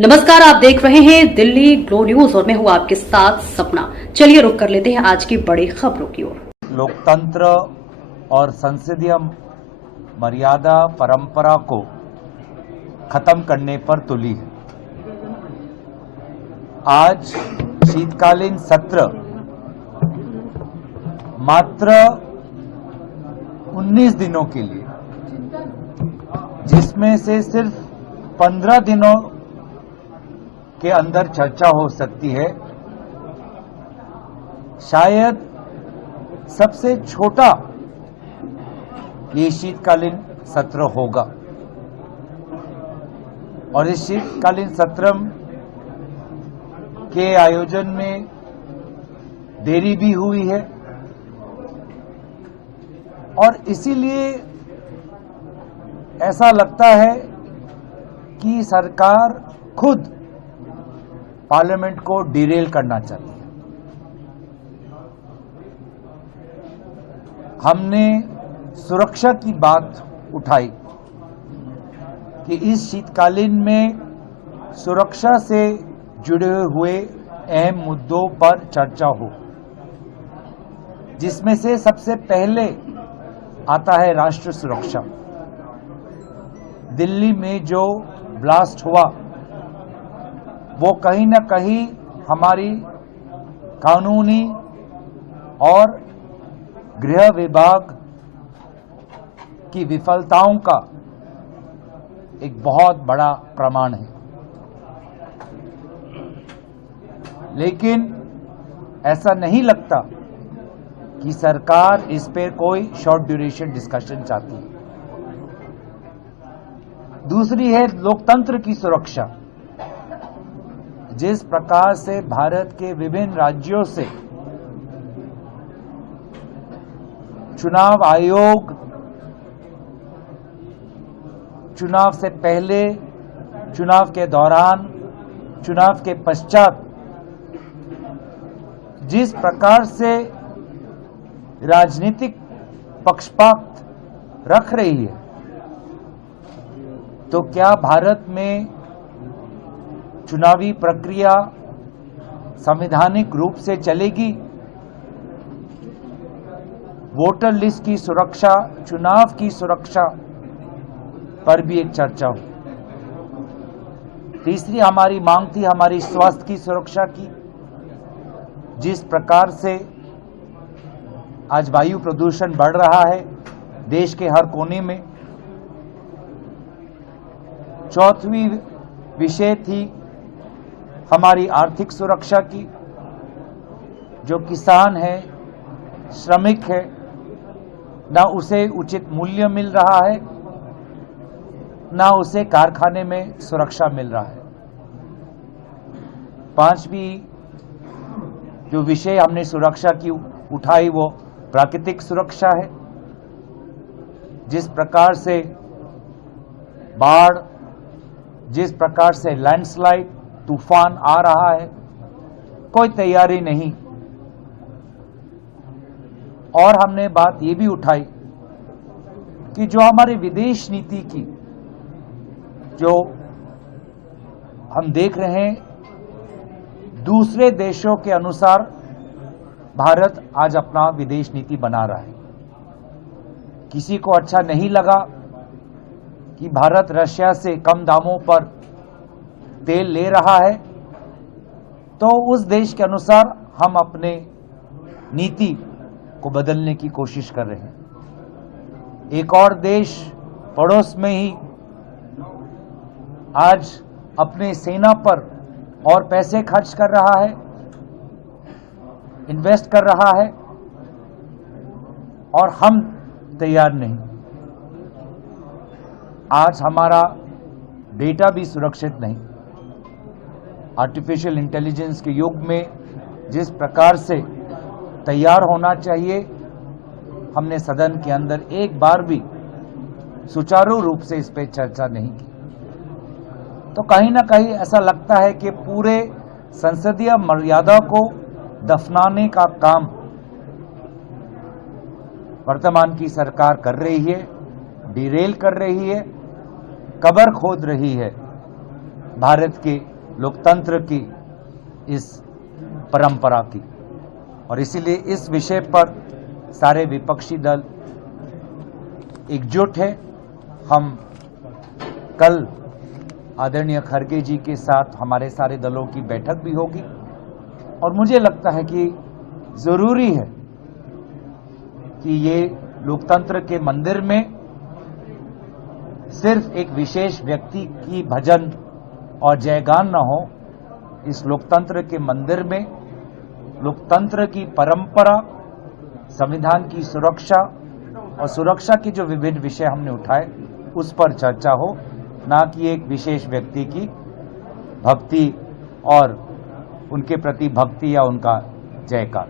नमस्कार, आप देख रहे हैं दिल्ली ग्लो न्यूज और मैं हूं आपके साथ सपना। चलिए रुक कर लेते हैं आज की बड़ी खबरों की ओर। लोकतंत्र और संसदीय मर्यादा परंपरा को खत्म करने पर तुली है। आज शीतकालीन सत्र मात्र 19 दिनों के लिए, जिसमें से सिर्फ 15 दिनों के अंदर चर्चा हो सकती है, शायद सबसे छोटा ये शीतकालीन सत्र होगा। और इस शीतकालीन सत्र के आयोजन में देरी भी हुई है और इसीलिए ऐसा लगता है कि सरकार खुद पार्लियामेंट को डिरेल करना चाहती है। हमने सुरक्षा की बात उठाई कि इस शीतकालीन में सुरक्षा से जुड़े हुए अहम मुद्दों पर चर्चा हो, जिसमें से सबसे पहले आता है राष्ट्र सुरक्षा। दिल्ली में जो ब्लास्ट हुआ वो कहीं न कहीं हमारी कानूनी और गृह विभाग की विफलताओं का एक बहुत बड़ा प्रमाण है। लेकिन ऐसा नहीं लगता कि सरकार इस पर कोई शॉर्ट ड्यूरेशन डिस्कशन चाहती है। दूसरी है लोकतंत्र की सुरक्षा। जिस प्रकार से भारत के विभिन्न राज्यों से चुनाव आयोग चुनाव से पहले, चुनाव के दौरान, चुनाव के पश्चात जिस प्रकार से राजनीतिक पक्षपात रख रही है, तो क्या भारत में चुनावी प्रक्रिया संवैधानिक रूप से चलेगी? वोटर लिस्ट की सुरक्षा, चुनाव की सुरक्षा पर भी एक चर्चा हो। तीसरी हमारी मांग थी हमारी स्वास्थ्य की सुरक्षा की। जिस प्रकार से आज वायु प्रदूषण बढ़ रहा है देश के हर कोने में। चौथी विषय थी हमारी आर्थिक सुरक्षा की। जो किसान है, श्रमिक है, ना उसे उचित मूल्य मिल रहा है, ना उसे कारखाने में सुरक्षा मिल रहा है। पांचवी जो विषय हमने सुरक्षा की उठाई वो प्राकृतिक सुरक्षा है। जिस प्रकार से बाढ़, जिस प्रकार से लैंडस्लाइड, तूफान आ रहा है, कोई तैयारी नहीं। और हमने बात ये भी उठाई कि जो हमारी विदेश नीति की जो हम देख रहे हैं, दूसरे देशों के अनुसार भारत आज अपना विदेश नीति बना रहा है। किसी को अच्छा नहीं लगा कि भारत रशिया से कम दामों पर तेल ले रहा है, तो उस देश के अनुसार हम अपने नीति को बदलने की कोशिश कर रहे हैं। एक और देश पड़ोस में ही आज अपने सेना पर और पैसे खर्च कर रहा है, इन्वेस्ट कर रहा है, और हम तैयार नहीं। आज हमारा डेटा भी सुरक्षित नहीं। आर्टिफिशियल इंटेलिजेंस के युग में जिस प्रकार से तैयार होना चाहिए, हमने सदन के अंदर एक बार भी सुचारू रूप से इस पर चर्चा नहीं की। तो कहीं ना कहीं ऐसा लगता है कि पूरे संसदीय मर्यादा को दफनाने का काम वर्तमान की सरकार कर रही है, डिरेल कर रही है, कब्र खोद रही है। भारत के लोकतंत्र की इस परंपरा की। और इसीलिए इस विषय पर सारे विपक्षी दल एकजुट है। हम कल आदरणीय खड़गे जी के साथ हमारे सारे दलों की बैठक भी होगी और मुझे लगता है कि जरूरी है कि ये लोकतंत्र के मंदिर में सिर्फ एक विशेष व्यक्ति की भजन और जयगान न हो। इस लोकतंत्र के मंदिर में लोकतंत्र की परंपरा, संविधान की सुरक्षा और सुरक्षा के जो विभिन्न विषय हमने उठाए उस पर चर्चा हो, ना कि एक विशेष व्यक्ति की भक्ति और उनके प्रति भक्ति या उनका जयकार।